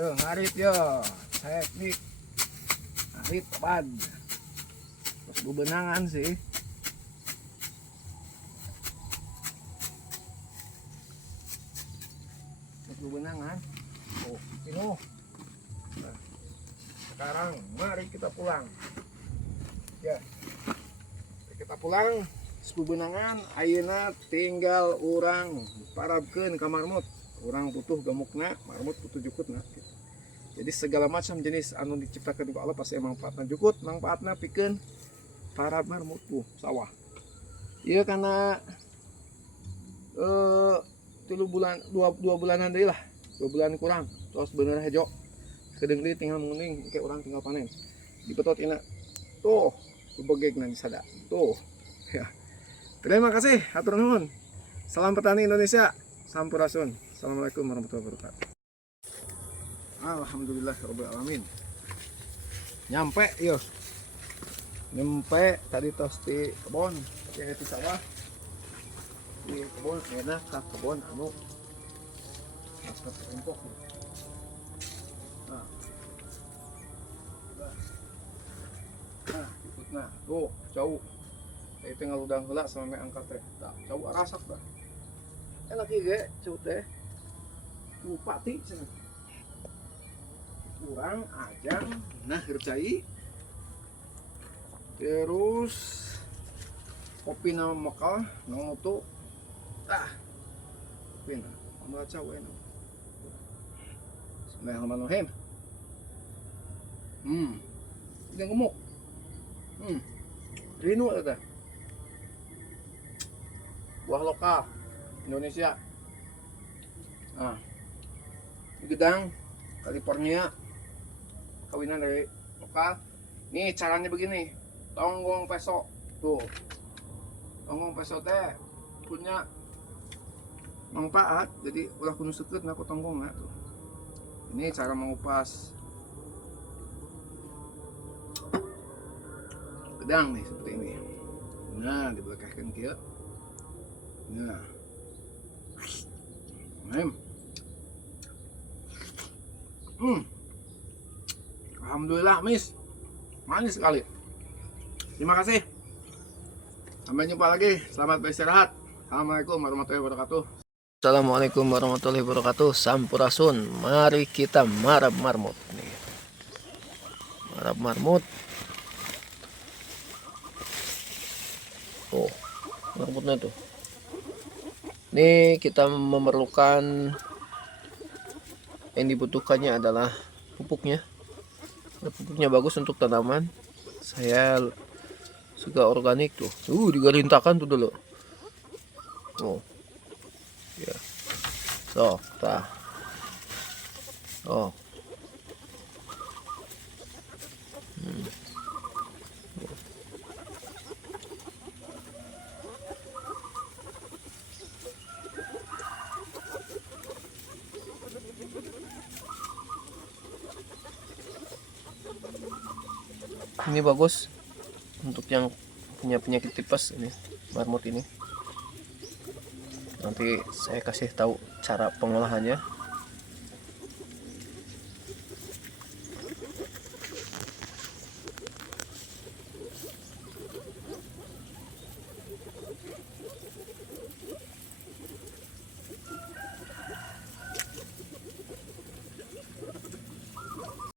Ngarit yo, teknik ngarit pad. Terus bebenangan sih. Terus bebenangan. Oh, ini. Nah, sekarang mari kita pulang. Ya, kita pulang. Sebubenangan, ayeuna tinggal orang parabkeun ka marmut. Orang butuh gemukna, marmut butuh jukutna. Jadi segala macam jenis anu diciptakan ku Allah pasti manfaatna jukut, manfaatna pikeun para marmut sawah. Iya karena 3 bulan 2 bulanan deui lah. 2 bulan kurang. Terus bener hejo. Kedeung deui tinggal menguning ke orang tinggal panen. Dipetot ina. Tuh, bebegegna disada. Tuh. Ya. Terima kasih, hatur nuhun. Salam petani Indonesia. Sampurasun. Assalamualaikum warahmatullahi wabarakatuh. Alhamdulillahirabbil alamin. Nyampe yo. Nyampe tadi tos di kebon, di sawah. Di kebon enak ka kebon anu masker empok. Nah, ikutna. Tuh, jauh. Saya tinggal udang heula sama angkat teh. Tah, jauh arasak dah. Enak ge jauh teh. Bupati cenah. Kurang ajang nah kerjai. Terus kopi nama mekal nang mutu. Tah. Kopi na. Membaca we na. Bismillahirrahmanirrahim. Ini gemuk. Rino eta. Buah lokal Indonesia. Nah, di Gedang, California, kawinan dari lokal. Nih caranya begini, tonggong peso, tuh, tonggong peso teh punya manfaat. Jadi ulah kudu seukeut na ku tonggong na tuh. Ini cara mengupas gedang nih seperti ini. Nah, dibelekehkeun kieu. Nah, Alhamdulillah mis, manis sekali. Terima kasih. Sampai jumpa lagi. Selamat beristirahat. Assalamualaikum warahmatullahi wabarakatuh. Assalamualaikum warahmatullahi wabarakatuh. Sampurasun. Mari kita marab marmut nih. Marab marmut. Oh, marmutnya tuh. Ini kita memerlukan yang dibutuhkannya adalah pupuknya. Pupuknya bagus untuk tanaman. Saya suka organik tuh. Digarintakan tuh dulu. Oh. Ya. So, tah. Oh. Ini bagus untuk yang punya penyakit tipes ini, marmut ini. Nanti saya kasih tahu cara pengolahannya.